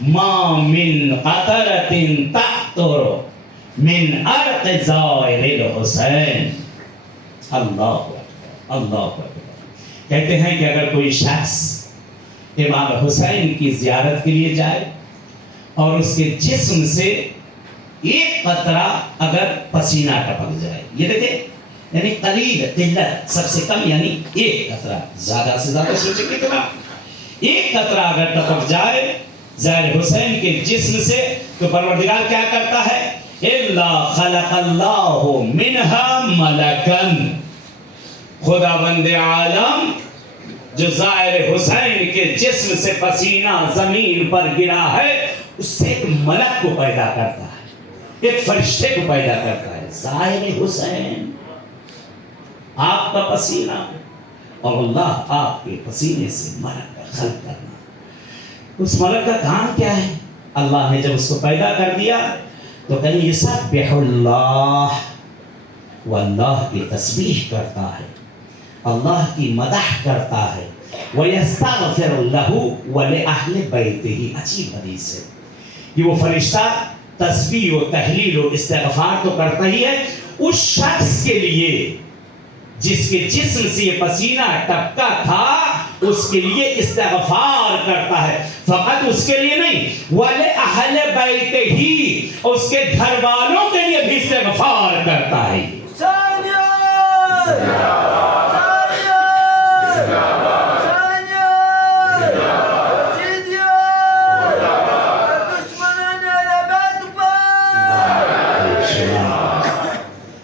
ما من قطرۃ تقطر من عرق زائر الحسین. اللہ اکبر، اللہ اکبر. کہتے ہیں کہ اگر کوئی شخص امام حسین کی زیارت کے لیے جائے اور اس کے جسم سے ایک قطرہ اگر پسینہ ٹپک جائے، یہ دیکھیں یعنی قلیل، قلت، سب سے کم یعنی ایک قطرہ، زیادہ سے زیادہ سوچیں گے کہ ایک قطرہ اگر ٹپک جائے زائر حسین کے جسم سے تو پروردگار کیا کرتا ہے؟ الا خلق اللہ منہا ملکن. خداوند عالم جو زائر حسین کے جسم سے پسینہ زمین پر گرا ہے اس سے ایک ملک کو پیدا کرتا ہے، ایک فرشتے کو پیدا کرتا ہے. زائر حسین، آپ کا پسینہ اور اللہ آپ کے پسینے سے ملک کا خلق کرنا. اس ملک کا کام کیا ہے؟ اللہ نے جب اس کو پیدا کر دیا تو کہیں یسبح اللہ، وہ اللہ کی تسبیح کرتا ہے، اللہ کی مدح کرتا ہے. وَيَسْتَغْفِرُ لَهُ وَلِأَهْلِ بَيْتِهِ. عجیب حدیث ہے کہ وہ فرشتہ تسبیح و تحلیل و استغفار تو کرتا ہی ہے اس شخص کے لیے جس کے جسم سے یہ پسینہ ٹپکا تھا، اس کے لیے استغفار کرتا ہے. فقط اس کے لیے نہیں، وَلِأَهْلِ بَيْتِهِ، اس کے گھر والوں کے لیے بھی استغفار کرتا ہے.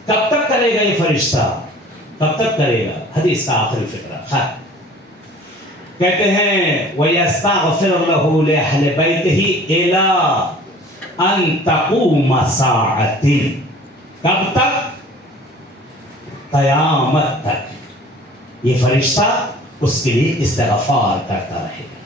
کب تک کرے گا یہ فرشتہ؟ کب تک کرے گا؟ حدیث کا آخری فقرہ کہتے ہیں وَيَسْتَغْفِرُ لَهُ لِأَهْلِ بَيْتِهِ إِلَىٰ أَن تَقُومَ سَاعَةٍ. کب تک؟ قیامت تک یہ فرشتہ اس کے لیے استغفار کرتا رہے گا.